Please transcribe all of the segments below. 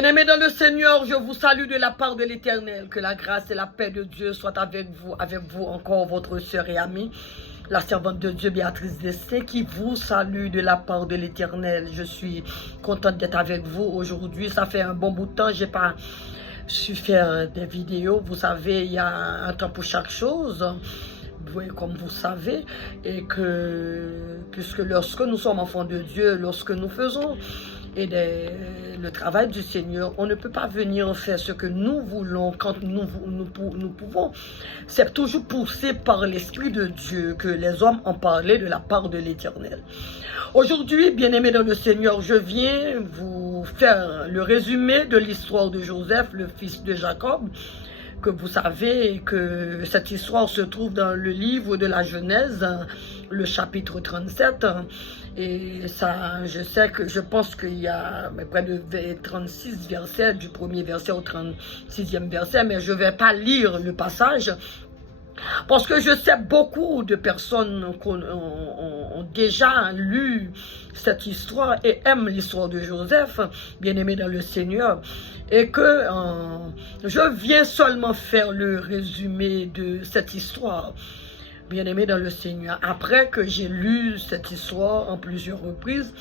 Bien-aimés dans le Seigneur, je vous salue de la part de l'Éternel. Que la grâce et la paix de Dieu soient avec vous encore votre sœur et amie, la servante de Dieu Béatrice Dessé, qui vous salue de la part de l'Éternel. Je suis contente d'être avec vous aujourd'hui. Ça fait un bon bout de temps, j'ai pas su faire des vidéos. Vous savez, il y a un temps pour chaque chose. Comme vous savez, et puisque lorsque nous sommes enfants de Dieu, lorsque nous faisons le travail du Seigneur, on ne peut pas venir faire ce que nous voulons quand nous pouvons. C'est toujours poussé par l'Esprit de Dieu que les hommes ont parlé de la part de l'Éternel. Aujourd'hui, bien-aimés dans le Seigneur, je viens vous faire le résumé de l'histoire de Joseph, le fils de Jacob, que vous savez que cette histoire se trouve dans le livre de la Genèse, le chapitre 37. Et ça, je pense qu'il y a près de 36 versets, du premier verset au 36e verset, mais je ne vais pas lire le passage. Parce que je sais beaucoup de personnes ont déjà lu cette histoire et aiment l'histoire de Joseph, bien-aimé dans le Seigneur, et que je viens seulement faire le résumé de cette histoire, bien-aimé dans le Seigneur. Après que j'ai lu cette histoire en plusieurs reprises,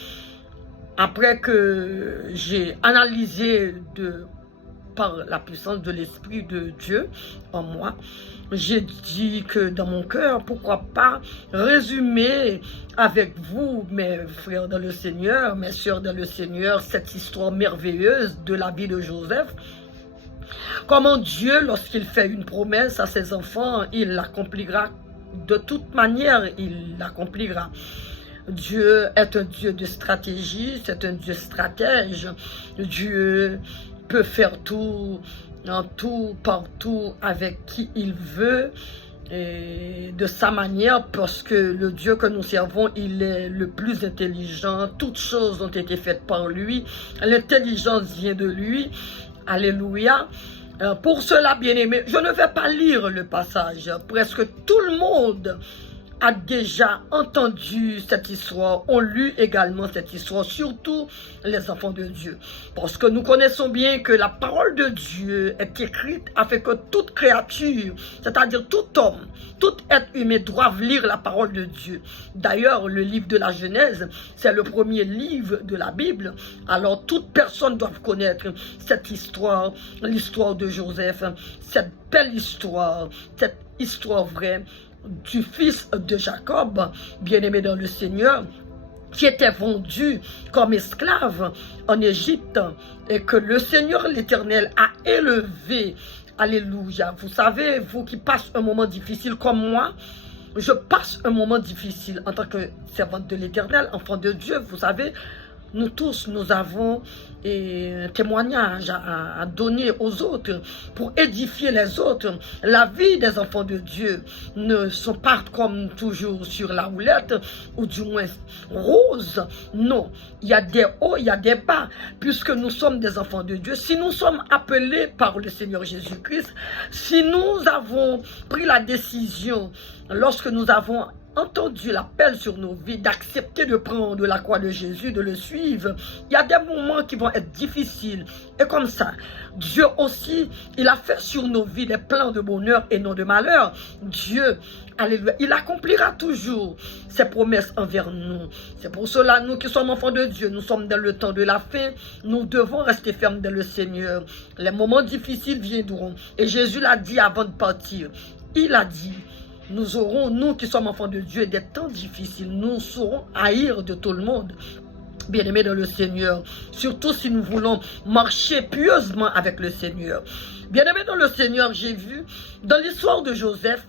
après que j'ai analysé par la puissance de l'Esprit de Dieu en moi, j'ai dit que dans mon cœur, pourquoi pas résumer avec vous, mes frères dans le Seigneur, mes sœurs dans le Seigneur, cette histoire merveilleuse de la vie de Joseph. Comment Dieu, lorsqu'il fait une promesse à ses enfants, il l'accomplira. De toute manière, il l'accomplira. Dieu est un Dieu de stratégie, c'est un Dieu stratège. Dieu peut faire tout, en tout, partout, avec qui il veut, et de sa manière, parce que le Dieu que nous servons, il est le plus intelligent. Toutes choses ont été faites par lui. L'intelligence vient de lui. Alléluia. Pour cela, bien-aimé, je ne vais pas lire le passage. Presque tout le monde a déjà entendu cette histoire, ont lu également cette histoire, surtout les enfants de Dieu. Parce que nous connaissons bien que la parole de Dieu est écrite afin que toute créature, c'est-à-dire tout homme, tout être humain doivent lire la parole de Dieu. D'ailleurs, le livre de la Genèse, c'est le premier livre de la Bible. Alors, toute personne doit connaître cette histoire, l'histoire de Joseph, cette belle histoire, cette histoire vraie, du fils de Jacob, bien-aimé dans le Seigneur, qui était vendu comme esclave en Égypte et que le Seigneur l'Éternel a élevé. Alléluia. Vous savez, vous qui passez un moment difficile comme moi, je passe un moment difficile en tant que servante de l'Éternel, enfant de Dieu. Vous savez, nous tous, nous avons un témoignage à donner aux autres pour édifier les autres. La vie des enfants de Dieu ne sont pas comme toujours sur la roulette, ou du moins rose. Non, il y a des hauts, il y a des bas, puisque nous sommes des enfants de Dieu. Si nous sommes appelés par le Seigneur Jésus-Christ, si nous avons pris la décision, lorsque nous avons entendu l'appel sur nos vies, d'accepter de prendre la croix de Jésus, de le suivre, il y a des moments qui vont être difficiles. Et comme ça, Dieu aussi, il a fait sur nos vies des plans de bonheur et non de malheur. Dieu, alléluia, il accomplira toujours ses promesses envers nous. C'est pour cela, nous qui sommes enfants de Dieu, nous sommes dans le temps de la fin, nous devons rester fermes dans le Seigneur. Les moments difficiles viendront. Et Jésus l'a dit avant de partir. Il a dit, nous aurons, nous qui sommes enfants de Dieu, des temps difficiles. Nous saurons haïr de tout le monde, bien-aimés dans le Seigneur. Surtout si nous voulons marcher pieusement avec le Seigneur. Bien-aimés dans le Seigneur, j'ai vu dans l'histoire de Joseph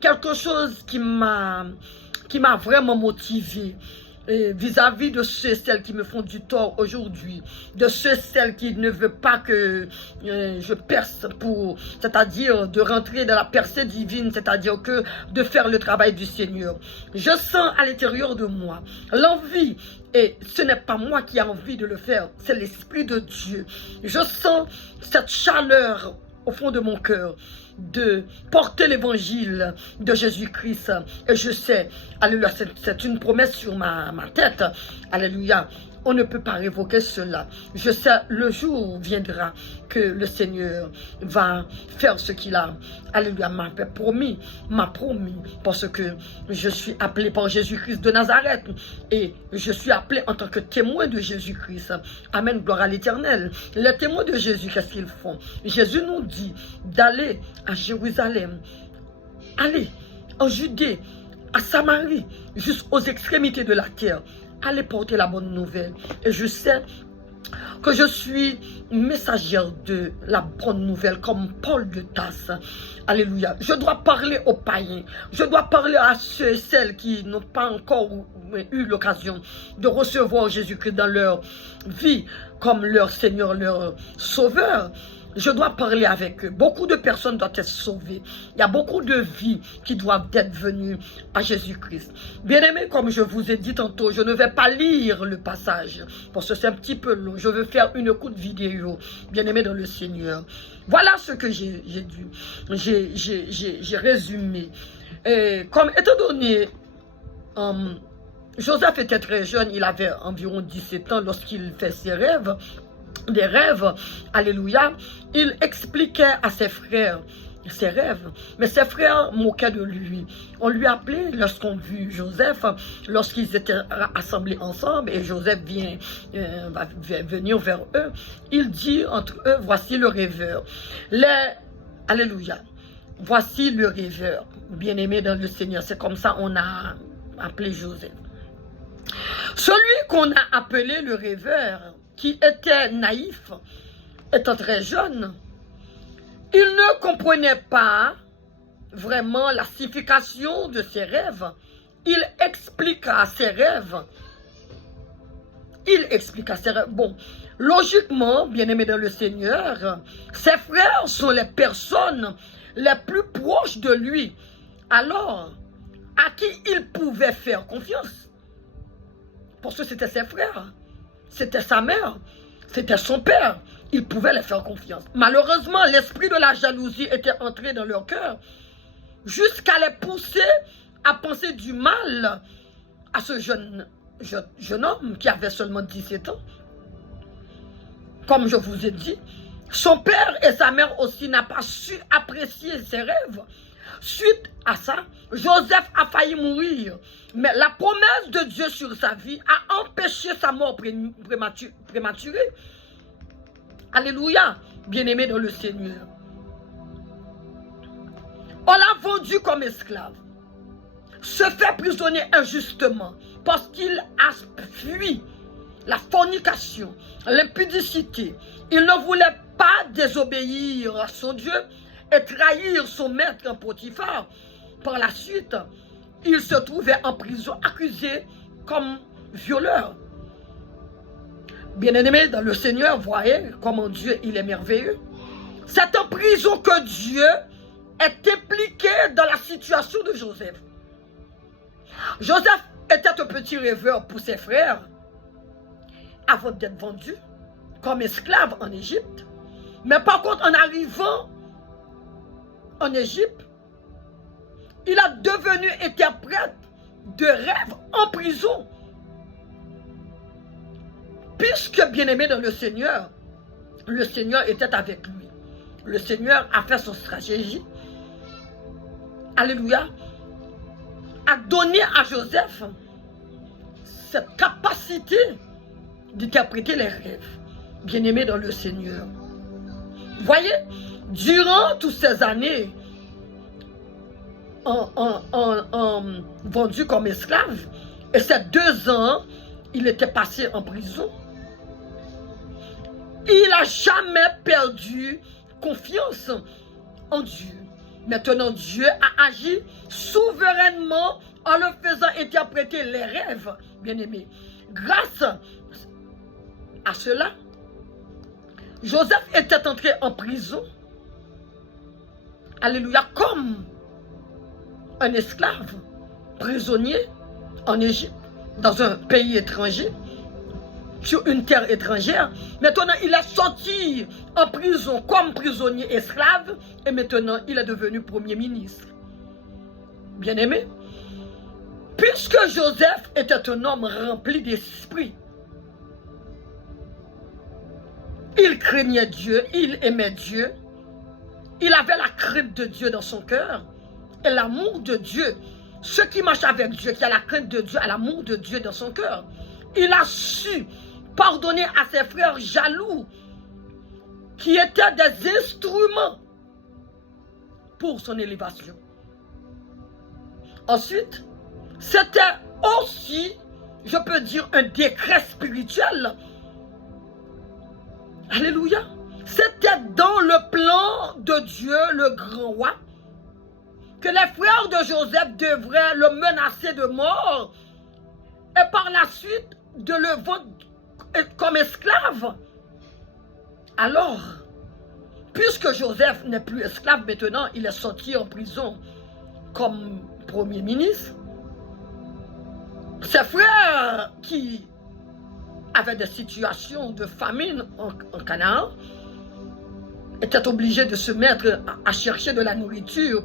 quelque chose qui m'a vraiment motivé. Vis-à-vis de ceux et celles qui me font du tort aujourd'hui, de ceux et celles qui ne veulent pas que je perce c'est-à-dire de rentrer dans la percée divine, c'est-à-dire que de faire le travail du Seigneur. Je sens à l'intérieur de moi l'envie, et ce n'est pas moi qui ai envie de le faire, c'est l'Esprit de Dieu. Je sens cette chaleur au fond de mon cœur de porter l'évangile de Jésus-Christ. Et je sais, alléluia, c'est une promesse sur ma tête, alléluia. On ne peut pas révoquer cela. Je sais, le jour viendra que le Seigneur va faire ce qu'il a, alléluia, m'a promis, parce que je suis appelé par Jésus-Christ de Nazareth et je suis appelé en tant que témoin de Jésus-Christ. Amen, gloire à l'Éternel. Les témoins de Jésus, qu'est-ce qu'ils font? Jésus nous dit d'aller à Jérusalem, aller en Judée, à Samarie, jusqu'aux extrémités de la terre. Allez porter la bonne nouvelle. Et je sais que je suis messagère de la bonne nouvelle comme Paul de Tasse. Alléluia. Je dois parler aux païens. Je dois parler à ceux et celles qui n'ont pas encore eu l'occasion de recevoir Jésus-Christ dans leur vie comme leur Seigneur, leur Sauveur. Je dois parler avec eux. Beaucoup de personnes doivent être sauvées. Il y a beaucoup de vies qui doivent être venues à Jésus-Christ. Bien-aimés, comme je vous ai dit tantôt, je ne vais pas lire le passage parce que c'est un petit peu long. Je veux faire une courte vidéo. Bien-aimés dans le Seigneur. Voilà ce que j'ai dit. J'ai résumé. Et comme étant donné, Joseph était très jeune, il avait environ 17 ans lorsqu'il fait ses rêves. Des rêves, alléluia, il expliquait à ses frères ses rêves, mais ses frères moquaient de lui. On lui appelait, lorsqu'on vit Joseph, lorsqu'ils étaient assemblés ensemble, et Joseph va venir vers eux, il dit entre eux, voici le rêveur. Alléluia, voici le rêveur, bien-aimé dans le Seigneur, c'est comme ça on a appelé Joseph. Celui qu'on a appelé le rêveur, qui était naïf, étant très jeune, il ne comprenait pas vraiment la signification de ses rêves. Il expliqua ses rêves. Bon, logiquement, bien-aimé dans le Seigneur, ses frères sont les personnes les plus proches de lui. Alors, à qui il pouvait faire confiance? Parce que c'était ses frères. C'était sa mère, c'était son père. Il pouvait les faire confiance. Malheureusement, l'esprit de la jalousie était entré dans leur cœur jusqu'à les pousser à penser du mal à ce jeune homme qui avait seulement 17 ans. Comme je vous ai dit, son père et sa mère aussi n'ont pas su apprécier ses rêves. Suite à ça, Joseph a failli mourir. Mais la promesse de Dieu sur sa vie a empêché sa mort prématurée. Alléluia, bien-aimé dans le Seigneur. On l'a vendu comme esclave. Se fait prisonnier injustement parce qu'il a fui la fornication, l'impudicité. Il ne voulait pas désobéir à son Dieu et trahir son maître Potiphar. Par la suite, il se trouvait en prison accusé comme violeur. Bien-aimé dans le Seigneur, voyez comment Dieu il est merveilleux. C'est en prison que Dieu est impliqué dans la situation de Joseph. Joseph était un petit rêveur pour ses frères avant d'être vendu comme esclave en Égypte. Mais par contre, en arrivant en Égypte, il a devenu interprète de rêves en prison. Puisque, bien-aimé dans le Seigneur était avec lui. Le Seigneur a fait son stratégie. Alléluia. A donné à Joseph cette capacité d'interpréter les rêves. Bien-aimé dans le Seigneur. Voyez, durant toutes ces années, vendu comme esclave, et ces 2 ans, il était passé en prison. Il n'a jamais perdu confiance en Dieu. Maintenant, Dieu a agi souverainement en le faisant interpréter les rêves, bien-aimés. Grâce à cela, Joseph était entré en prison, alléluia, comme un esclave, prisonnier en Égypte, dans un pays étranger, sur une terre étrangère. Maintenant, il est sorti en prison comme prisonnier esclave et maintenant, il est devenu premier ministre. Bien-aimé, puisque Joseph était un homme rempli d'esprit, Il craignait Dieu, il aimait Dieu. Il avait la crainte de Dieu dans son cœur et l'amour de Dieu. Ceux qui marchent avec Dieu, qui a la crainte de Dieu, a l'amour de Dieu dans son cœur. Il a su pardonner à ses frères jaloux qui étaient des instruments pour son élévation. Ensuite, c'était aussi, je peux dire, un décret spirituel. Alléluia. C'était dans le plan de Dieu, le grand roi, que les frères de Joseph devraient le menacer de mort et par la suite de le vendre comme esclave. Alors, puisque Joseph n'est plus esclave maintenant, il est sorti en prison comme premier ministre, ses frères qui avaient des situations de famine en Canaan étaient obligés de se mettre à chercher de la nourriture.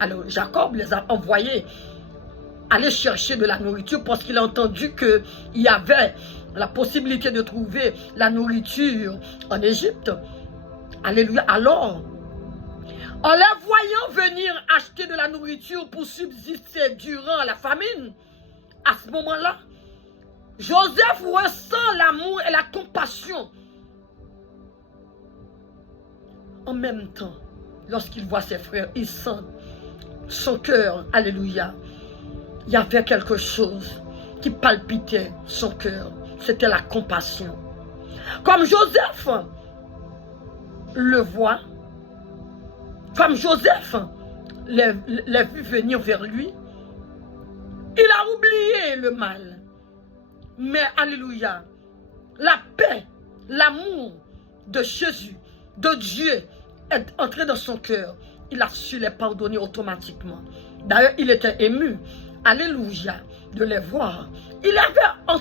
Alors Jacob les a envoyés aller chercher de la nourriture parce qu'il a entendu qu'il y avait la possibilité de trouver la nourriture en Égypte. Alléluia. Alors, en les voyant venir acheter de la nourriture pour subsister durant la famine, à ce moment-là, Joseph ressent l'amour et la compassion. En même temps, lorsqu'il voit ses frères, il sent son cœur, alléluia. Il y avait quelque chose qui palpitait son cœur. C'était la compassion. Comme Joseph le voit, comme Joseph l'a vu venir vers lui, il a oublié le mal. Mais, alléluia, la paix, l'amour de Jésus, de Dieu, est entré dans son cœur. Il a su les pardonner automatiquement. D'ailleurs, il était ému, alléluia, de les voir. Il avait,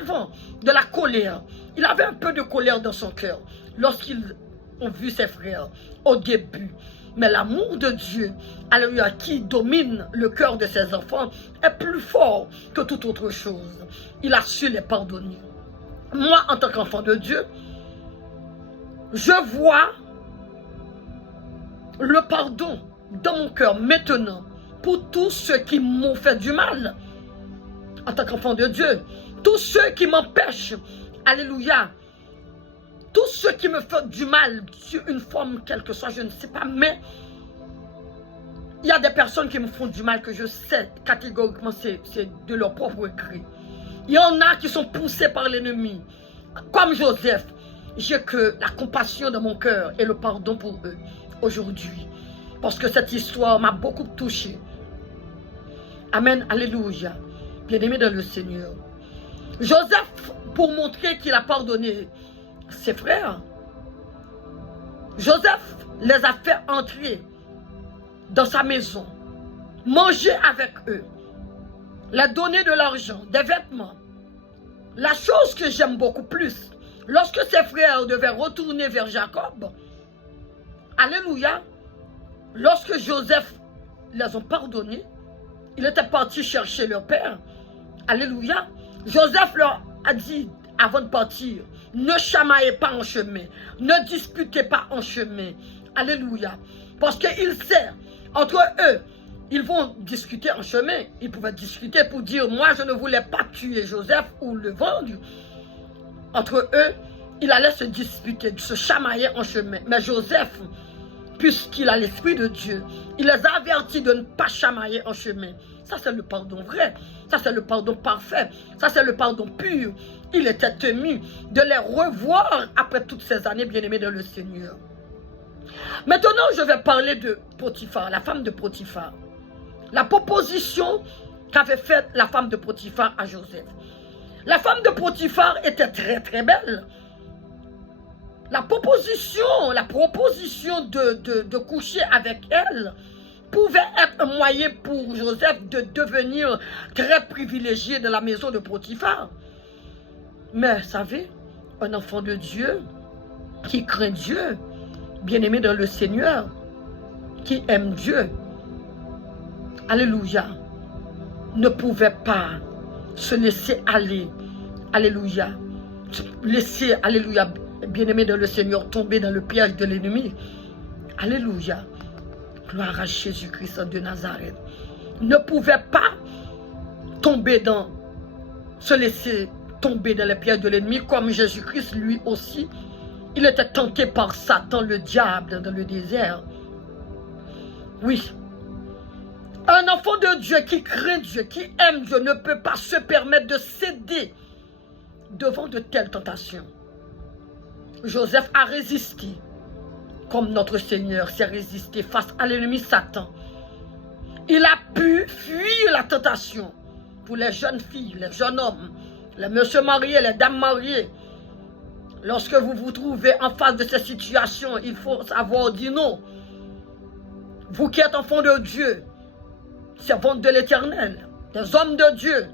avant de la colère, il avait un peu de colère dans son cœur lorsqu'ils ont vu ses frères au début. Mais l'amour de Dieu, alléluia, qui domine le cœur de ses enfants, est plus fort que toute autre chose. Il a su les pardonner. Moi, en tant qu'enfant de Dieu, je vois le pardon dans mon cœur maintenant pour tous ceux qui m'ont fait du mal. En tant qu'enfant de Dieu, tous ceux qui m'empêchent, alléluia, tous ceux qui me font du mal sur une forme quelle que soit, je ne sais pas, mais il y a des personnes qui me font du mal que je sais catégoriquement c'est de leur propre gré. Il y en a qui sont poussés par l'ennemi. Comme Joseph, j'ai que la compassion dans mon cœur et le pardon pour eux aujourd'hui. Parce que cette histoire m'a beaucoup touché. Amen, alléluia. Bien-aimé dans le Seigneur. Joseph, pour montrer qu'il a pardonné ses frères, Joseph les a fait entrer dans sa maison, manger avec eux, leur donner de l'argent, des vêtements. La chose que j'aime beaucoup plus, lorsque ses frères devaient retourner vers Jacob, alléluia, lorsque Joseph les a pardonnés, il était parti chercher leur père, alléluia, Joseph leur a dit avant de partir, ne chamaillez pas en chemin, ne disputez pas en chemin, alléluia, parce qu'il sait, entre eux, ils vont discuter en chemin. Ils pouvaient discuter pour dire, moi je ne voulais pas tuer Joseph ou le vendre. Entre eux, il allait se disputer, se chamailler en chemin. Mais Joseph, puisqu'il a l'Esprit de Dieu, il les a avertis de ne pas chamailler en chemin. Ça c'est le pardon vrai, ça c'est le pardon parfait, ça c'est le pardon pur. Il était ému de les revoir après toutes ces années, bien-aimés dans le Seigneur. Maintenant, je vais parler de Potiphar, la femme de Potiphar. La proposition qu'avait faite la femme de Potiphar à Joseph. La femme de Potiphar était très très belle. La proposition de coucher avec elle pouvait être un moyen pour Joseph de devenir très privilégié de la maison de Potiphar. Mais, vous savez, un enfant de Dieu qui craint Dieu, bien-aimé dans le Seigneur, qui aime Dieu, alléluia, ne pouvait pas se laisser aller, alléluia, se laisser, alléluia, bien-aimé dans le Seigneur, tomber dans le piège de l'ennemi. Alléluia. Gloire à Jésus-Christ de Nazareth. Ne pouvait pas se laisser tomber dans les pièges de l'ennemi, comme Jésus-Christ, lui aussi. Il était tenté par Satan, le diable, dans le désert. Oui. Un enfant de Dieu qui craint Dieu, qui aime Dieu, ne peut pas se permettre de céder devant de telles tentations. Joseph a résisté, comme notre Seigneur s'est résisté face à l'ennemi Satan. Il a pu fuir la tentation. Pour les jeunes filles, les jeunes hommes, les messieurs mariés, les dames mariées, lorsque vous vous trouvez en face de ces situations, il faut savoir dire non. Vous qui êtes enfants de Dieu, servants de l'Éternel, des hommes de Dieu,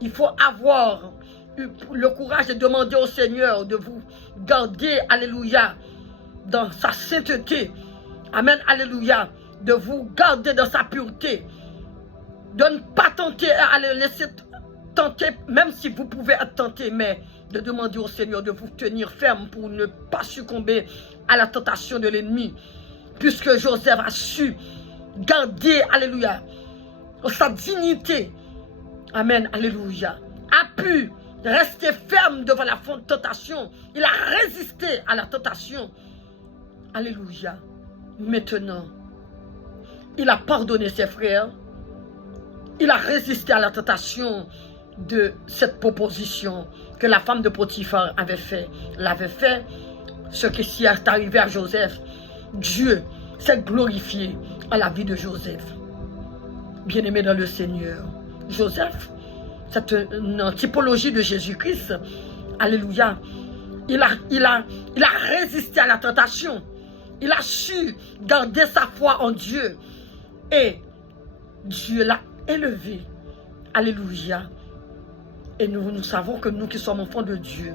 il faut avoir le courage de demander au Seigneur de vous garder, alléluia, dans sa sainteté. Amen, alléluia, de vous garder dans sa pureté. De ne pas tenter à le laisser tenter, même si vous pouvez être tenté, mais de demander au Seigneur de vous tenir ferme pour ne pas succomber à la tentation de l'ennemi. Puisque Joseph a su garder, alléluia, sa dignité, amen, alléluia, a pu rester ferme devant la tentation. Il a résisté à la tentation. Alléluia. Maintenant, il a pardonné ses frères. Il a résisté à la tentation de cette proposition que la femme de Potiphar avait fait. L'avait fait. Ce qui s'y est arrivé à Joseph, Dieu s'est glorifié à la vie de Joseph. Bien-aimé dans le Seigneur, Joseph, c'est une typologie de Jésus-Christ. Alléluia. Il a résisté à la tentation. Il a su garder sa foi en Dieu. Et Dieu l'a élevé. Alléluia. Et nous savons que nous qui sommes enfants de Dieu,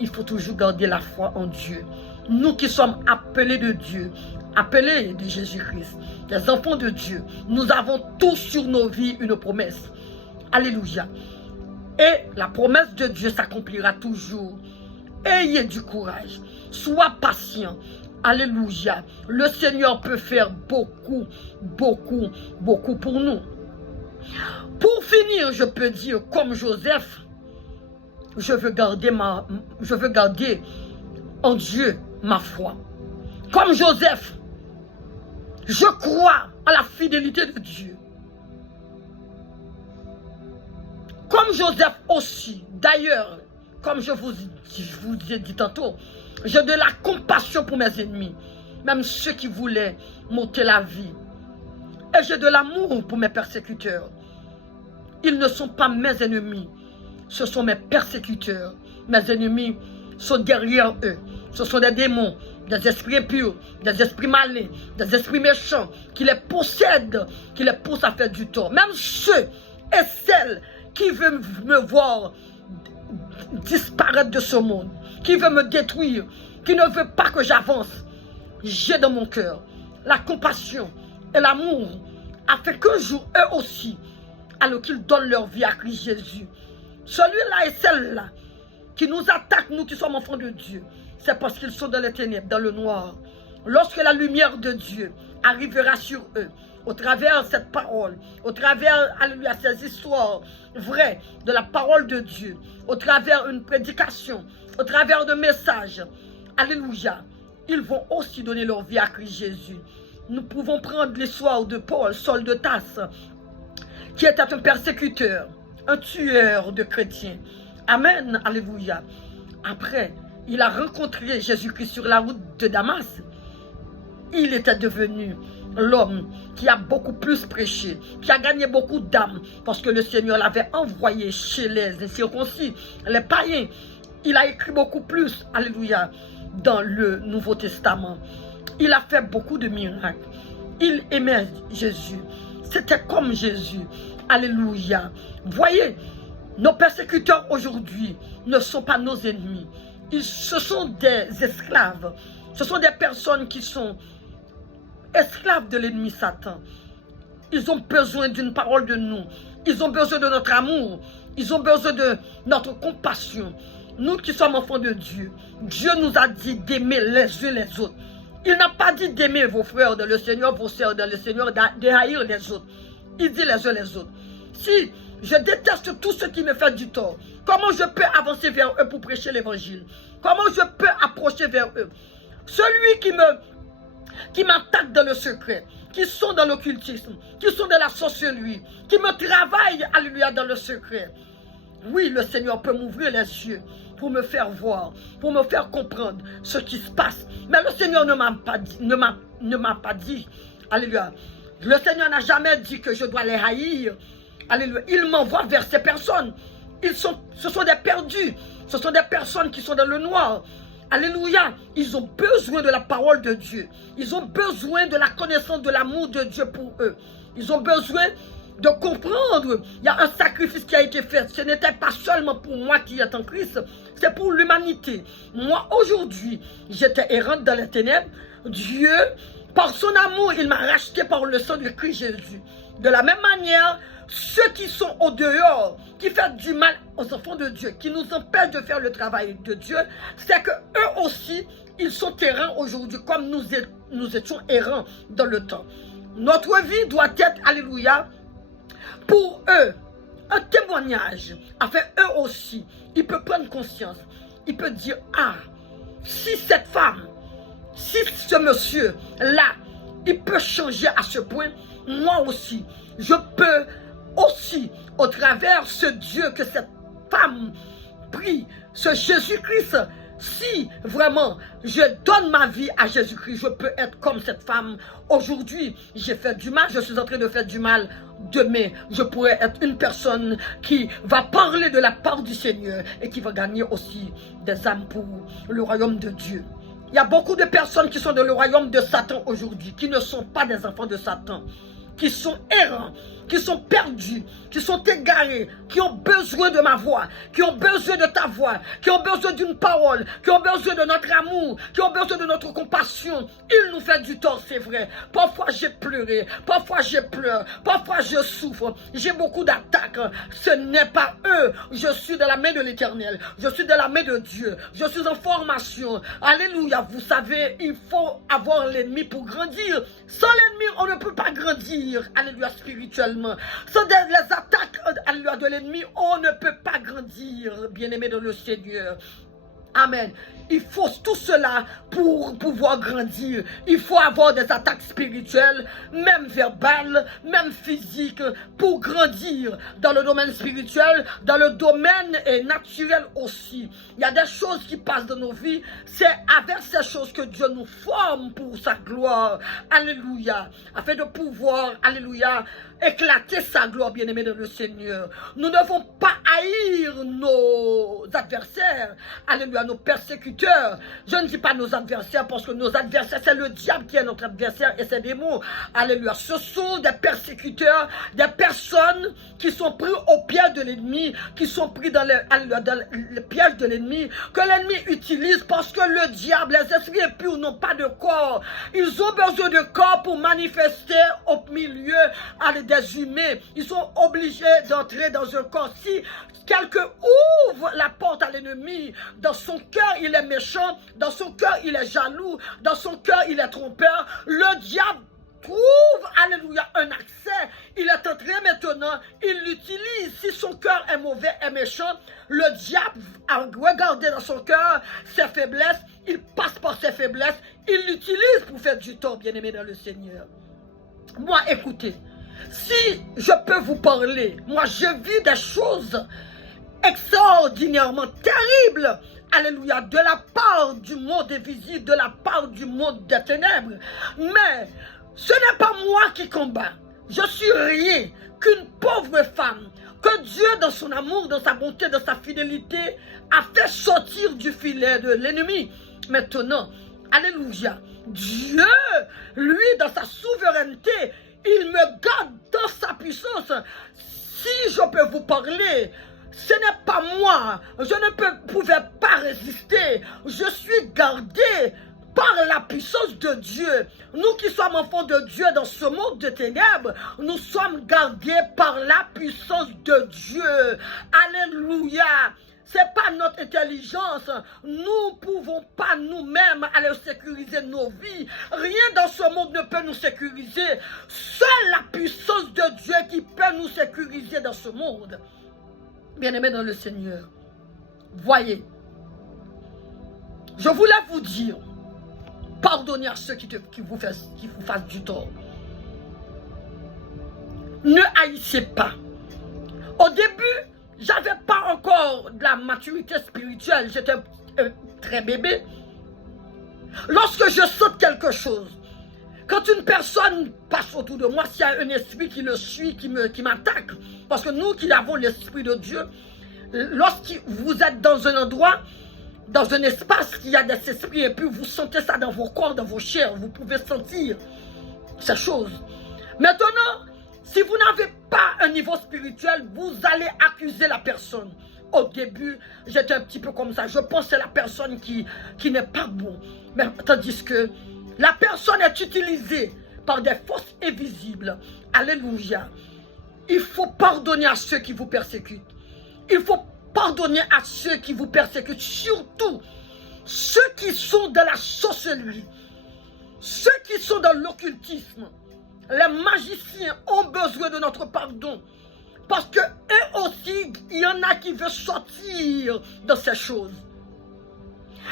il faut toujours garder la foi en Dieu. Nous qui sommes appelés de Dieu, appelés de Jésus-Christ, les enfants de Dieu, nous avons tous sur nos vies une promesse. Alléluia. Et la promesse de Dieu s'accomplira toujours. Ayez du courage. Sois patient. Alléluia. Le Seigneur peut faire beaucoup, beaucoup, beaucoup pour nous. Pour finir, je peux dire, comme Joseph, je veux garder en Dieu ma foi. Comme Joseph, je crois à la fidélité de Dieu. Comme Joseph aussi, d'ailleurs, comme je vous ai dit tantôt, j'ai de la compassion pour mes ennemis, même ceux qui voulaient m'ôter la vie. Et j'ai de l'amour pour mes persécuteurs. Ils ne sont pas mes ennemis, ce sont mes persécuteurs. Mes ennemis sont derrière eux. Ce sont des démons, des esprits impurs, des esprits malins, des esprits méchants qui les possèdent, qui les poussent à faire du tort. Même ceux et celles qui veulent me voir disparaître de ce monde, qui veut me détruire, qui ne veut pas que j'avance. J'ai dans mon cœur la compassion et l'amour afin qu'un jour eux aussi, alors qu'ils donnent leur vie à Christ Jésus. Celui-là et celle-là qui nous attaquent, nous qui sommes enfants de Dieu, c'est parce qu'ils sont dans les ténèbres, dans le noir. Lorsque la lumière de Dieu arrivera sur eux, au travers de cette parole, au travers, alléluia, ces histoires vraies de la parole de Dieu, au travers d'une prédication, au travers de messages, alléluia, ils vont aussi donner leur vie à Christ Jésus. Nous pouvons prendre l'histoire de Paul, Saul de Tarse, qui était un persécuteur, un tueur de chrétiens. Amen, alléluia. Après, il a rencontré Jésus-Christ sur la route de Damas. Il était devenu l'homme qui a beaucoup plus prêché, qui a gagné beaucoup d'âmes, parce que le Seigneur l'avait envoyé chez les incirconcis, les païens. Il a écrit beaucoup plus, alléluia, dans le Nouveau Testament. Il a fait beaucoup de miracles. Il aimait Jésus. C'était comme Jésus. Alléluia. Voyez, nos persécuteurs aujourd'hui ne sont pas nos ennemis. Ce sont des esclaves. Ce sont des personnes qui sont esclaves de l'ennemi Satan. Ils ont besoin d'une parole de nous. Ils ont besoin de notre amour. Ils ont besoin de notre compassion. nous qui sommes enfants de Dieu, Dieu nous a dit d'aimer les uns les autres. Il n'a pas dit d'aimer vos frères dans le Seigneur, vos sœurs dans le Seigneur, d'haïr les autres. Il dit les uns les autres. Si je déteste tout ce qui me fait du tort, comment je peux avancer vers eux pour prêcher l'évangile? Comment je peux approcher vers eux? Celui qui m'attaque dans le secret, qui sont dans l'occultisme, qui sont dans la sorcellerie, qui me travaillent, alléluia, dans le secret. Oui, le Seigneur peut m'ouvrir les yeux pour me faire voir, pour me faire comprendre ce qui se passe. Mais le Seigneur ne m'a pas dit, alléluia. Le Seigneur n'a jamais dit que je dois les haïr. Alléluia. Il m'envoie vers ces personnes. Ce sont des perdus. Ce sont des personnes qui sont dans le noir. Alléluia. Ils ont besoin de la parole de Dieu. Ils ont besoin de la connaissance de l'amour de Dieu pour eux. Ils ont besoin de comprendre. Il y a un sacrifice qui a été fait. Ce n'était pas seulement pour moi qui est en Christ. C'est pour l'humanité. Moi, aujourd'hui, j'étais errante dans les ténèbres. Dieu, par son amour, il m'a racheté par le sang de Christ Jésus. De la même manière, ceux qui sont au dehors, qui font du mal aux enfants de Dieu, qui nous empêchent de faire le travail de Dieu, c'est que eux aussi, ils sont errants aujourd'hui, comme nous étions errants dans le temps. Notre vie doit être, alléluia, pour eux, un témoignage, afin eux aussi, ils peuvent prendre conscience. Ils peuvent dire, ah, si cette femme, si ce monsieur-là, il peut changer à ce point, moi aussi, je peux aussi, au travers ce Dieu que cette femme prie, ce Jésus-Christ, si vraiment je donne ma vie à Jésus-Christ, je peux être comme cette femme. Aujourd'hui, j'ai fait du mal, je suis en train de faire du mal. Demain, je pourrais être une personne qui va parler de la part du Seigneur et qui va gagner aussi des âmes pour le royaume de Dieu. Il y a beaucoup de personnes qui sont dans le royaume de Satan aujourd'hui, qui ne sont pas des enfants de Satan, qui sont errants, qui sont perdus, qui sont égarés, qui ont besoin de ma voix, qui ont besoin de ta voix, qui ont besoin d'une parole, qui ont besoin de notre amour, qui ont besoin de notre compassion. Il nous fait du tort, c'est vrai. Parfois j'ai pleuré, parfois je pleure, parfois je souffre, j'ai beaucoup d'attaques. Ce n'est pas eux. Je suis dans la main de l'Éternel, je suis dans la main de Dieu, je suis en formation. Alléluia, vous savez, il faut avoir l'ennemi pour grandir. Sans l'ennemi, on ne peut pas grandir. Alléluia, spirituellement. Sans les attaques de l'ennemi, on ne peut pas grandir, bien-aimé dans le Seigneur. Amen. Il faut tout cela pour pouvoir grandir. Il faut avoir des attaques spirituelles, même verbales, même physiques, pour grandir dans le domaine spirituel, dans le domaine naturel aussi. Il y a des choses qui passent dans nos vies. C'est avec ces choses que Dieu nous forme pour sa gloire. Alléluia. Afin de pouvoir, alléluia, éclater sa gloire, bien-aimé dans le Seigneur. Nous ne devons pas haïr nos adversaires. Alléluia, nos persécuteurs. Je ne dis pas nos adversaires parce que nos adversaires, c'est le diable qui est notre adversaire et ses démons. Alléluia. Ce sont des persécuteurs, des personnes qui sont pris au piège de l'ennemi, qui sont pris dans le piège de l'ennemi, que l'ennemi utilise parce que le diable, les esprits impurs n'ont pas de corps. Ils ont besoin de corps pour manifester au milieu des humains. Ils sont obligés d'entrer dans un corps. Si quelqu'un ouvre la porte à l'ennemi, dans son cœur il est méchant, dans son cœur il est jaloux, dans son cœur il est trompeur, le diable trouve, alléluia, un accès. Il est entré maintenant, il l'utilise. Si son cœur est mauvais et méchant, le diable a regardé dans son cœur ses faiblesses, il passe par ses faiblesses, il l'utilise pour faire du tort, bien-aimé dans le Seigneur. Moi, écoutez, si je peux vous parler, moi je vis des choses extraordinairement terribles, alléluia, de la part du monde invisible, de la part du monde des ténèbres. Mais ce n'est pas moi qui combat. Je suis rien qu'une pauvre femme que Dieu, dans son amour, dans sa bonté, dans sa fidélité, a fait sortir du filet de l'ennemi. Maintenant, alléluia, Dieu, lui, dans sa souveraineté, il me garde dans sa puissance. Si je peux vous parler, ce n'est pas moi. Je ne pouvais pas résister. Je suis gardé par la puissance de Dieu. Nous qui sommes enfants de Dieu dans ce monde de ténèbres, nous sommes gardés par la puissance de Dieu. Alléluia. c'est pas notre intelligence. Nous ne pouvons pas nous-mêmes aller sécuriser nos vies. Rien dans ce monde ne peut nous sécuriser. Seule la puissance de Dieu qui peut nous sécuriser dans ce monde. Bien-aimés dans le Seigneur, voyez, je voulais vous dire, pardonnez à ceux qui vous fassent du tort. Ne haïssez pas. Au début, j'avais pas encore de la maturité spirituelle. J'étais très bébé. Lorsque je saute quelque chose, quand une personne passe autour de moi, s'il y a un esprit qui le suit, qui m'attaque, parce que nous qui avons l'esprit de Dieu, lorsque vous êtes dans un endroit, dans un espace qui a des esprits et puis vous sentez ça dans vos corps, dans vos chairs, vous pouvez sentir ces choses. Maintenant, si vous n'avez pas un niveau spirituel, vous allez accuser la personne. Au début, j'étais un petit peu comme ça. Je pense que c'est la personne qui n'est pas bon. Mais tandis que la personne est utilisée par des forces invisibles. Alléluia. Il faut pardonner à ceux qui vous persécutent. Il faut pardonner à ceux qui vous persécutent. Surtout ceux qui sont dans la sorcellerie. Ceux qui sont dans l'occultisme. Les magiciens ont besoin de notre pardon. Parce que eux aussi, il y en a qui veulent sortir de ces choses.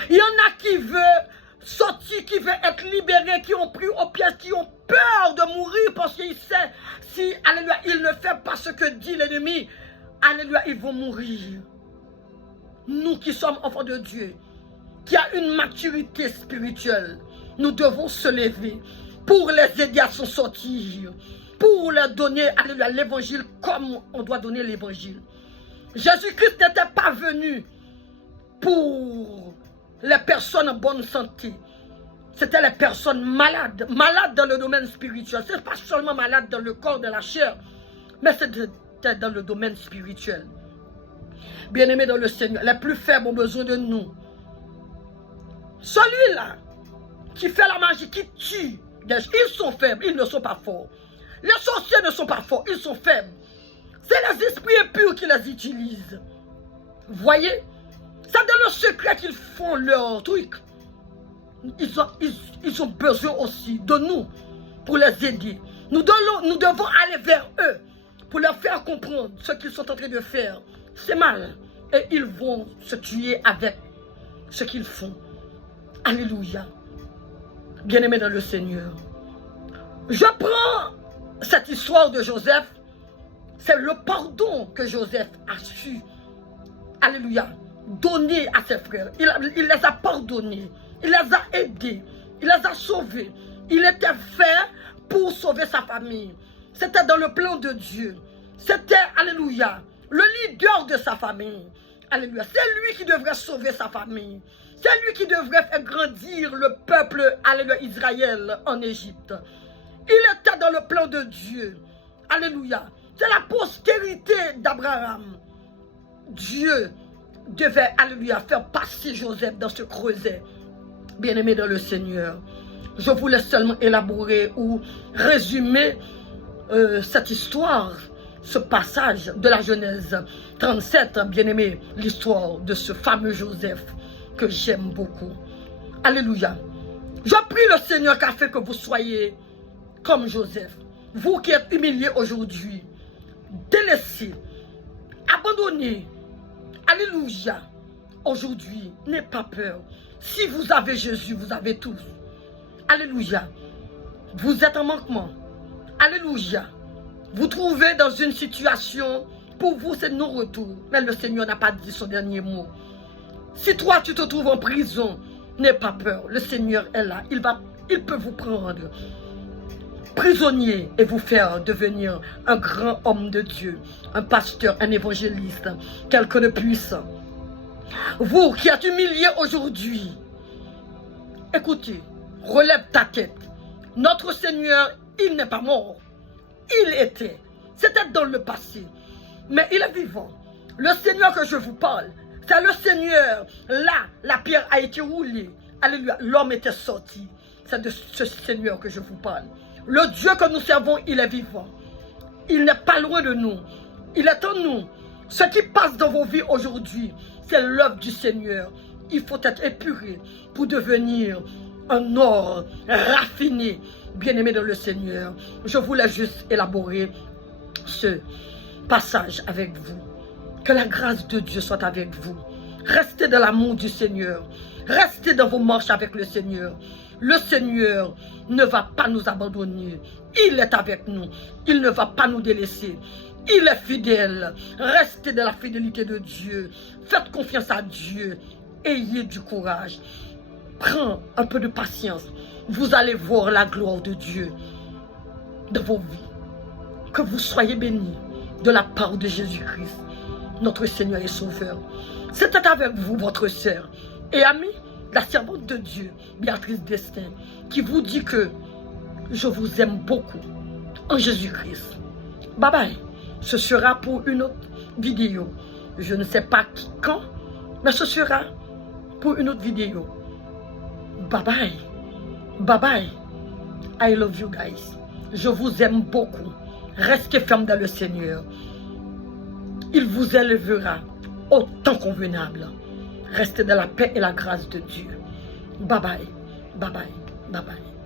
Il y en a qui veulent sortir, qui veulent être libérés, qui ont pris aux pièces, qui ont peur de mourir parce qu'ils savent si, alléluia, ils ne font pas ce que dit l'ennemi, alléluia, ils vont mourir. Nous qui sommes enfants de Dieu, qui a une maturité spirituelle, nous devons se lever pour les aider à s'en sortir, pour leur donner l'évangile comme on doit donner l'évangile. Jésus-Christ n'était pas venu pour les personnes en bonne santé. C'était les personnes malades, malades dans le domaine spirituel. Ce n'est pas seulement malades dans le corps, de la chair, mais c'était dans le domaine spirituel. Bien-aimés dans le Seigneur, les plus faibles ont besoin de nous. Celui-là qui fait la magie, qui tue, ils sont faibles, ils ne sont pas forts. Les sorciers ne sont pas forts, ils sont faibles. C'est les esprits impurs qui les utilisent. Voyez, c'est dans le secret qu'ils font leur truc. Ils ont besoin aussi de nous pour les aider. Nous devons aller vers eux pour leur faire comprendre ce qu'ils sont en train de faire. C'est mal. Et ils vont se tuer avec ce qu'ils font. Alléluia. Bien-aimés dans le Seigneur. Je prends cette histoire de Joseph. C'est le pardon que Joseph a su. Alléluia. Donner à ses frères. Il les a pardonnés. Il les a aidés. Il les a sauvés. Il était fait pour sauver sa famille. C'était dans le plan de Dieu. C'était, alléluia, le leader de sa famille. Alléluia. C'est lui qui devrait sauver sa famille. C'est lui qui devrait faire grandir le peuple, alléluia, Israël en Égypte. Il était dans le plan de Dieu. Alléluia. C'est la postérité d'Abraham. Dieu devait, alléluia, faire passer Joseph dans ce creuset. Bien-aimé dans le Seigneur, je voulais seulement élaborer ou résumer cette histoire, ce passage de la Genèse 37, bien-aimé, l'histoire de ce fameux Joseph que j'aime beaucoup. Alléluia. Je prie le Seigneur qu'a fait que vous soyez comme Joseph. Vous qui êtes humiliés aujourd'hui, délaissés, abandonnés. Alléluia. Aujourd'hui, n'ayez pas peur. Si vous avez Jésus, vous avez tous. Alléluia. Vous êtes en manquement. Alléluia. Vous trouvez dans une situation, pour vous c'est non-retour. Mais le Seigneur n'a pas dit son dernier mot. Si toi tu te trouves en prison, n'aie pas peur. Le Seigneur est là. Il peut vous prendre prisonnier et vous faire devenir un grand homme de Dieu, un pasteur, un évangéliste, quelqu'un de puissant. Vous qui êtes humilié aujourd'hui, écoutez, relève ta tête. Notre Seigneur, il n'est pas mort. Il était. C'était dans le passé. Mais il est vivant. Le Seigneur que je vous parle, c'est le Seigneur. Là, la pierre a été roulée. Alléluia. L'homme était sorti. C'est de ce Seigneur que je vous parle. Le Dieu que nous servons, il est vivant. Il n'est pas loin de nous. Il est en nous. Ce qui passe dans vos vies aujourd'hui, C'est l'œuvre du Seigneur. Il faut être épuré pour devenir un or raffiné, bien-aimé dans le Seigneur. Je voulais juste élaborer ce passage avec vous. Que la grâce de Dieu soit avec vous. Restez dans l'amour du Seigneur. Restez dans vos marches avec le Seigneur. Le Seigneur ne va pas nous abandonner. Il est avec nous. Il ne va pas nous délaisser. Il est fidèle. Restez dans la fidélité de Dieu. Faites confiance à Dieu. Ayez du courage. Prends un peu de patience. Vous allez voir la gloire de Dieu dans vos vies. Que vous soyez bénis de la part de Jésus-Christ, notre Seigneur et Sauveur. C'était avec vous, votre sœur et amie, la servante de Dieu, Béatrice Destin, qui vous dit que je vous aime beaucoup en Jésus-Christ. Bye bye. Ce sera pour une autre vidéo. Je ne sais pas quand, mais ce sera pour une autre vidéo. Bye bye. Bye bye. I love you guys. Je vous aime beaucoup. Restez ferme dans le Seigneur. Il vous élèvera au temps convenable. Restez dans la paix et la grâce de Dieu. Bye bye. Bye bye. Bye bye.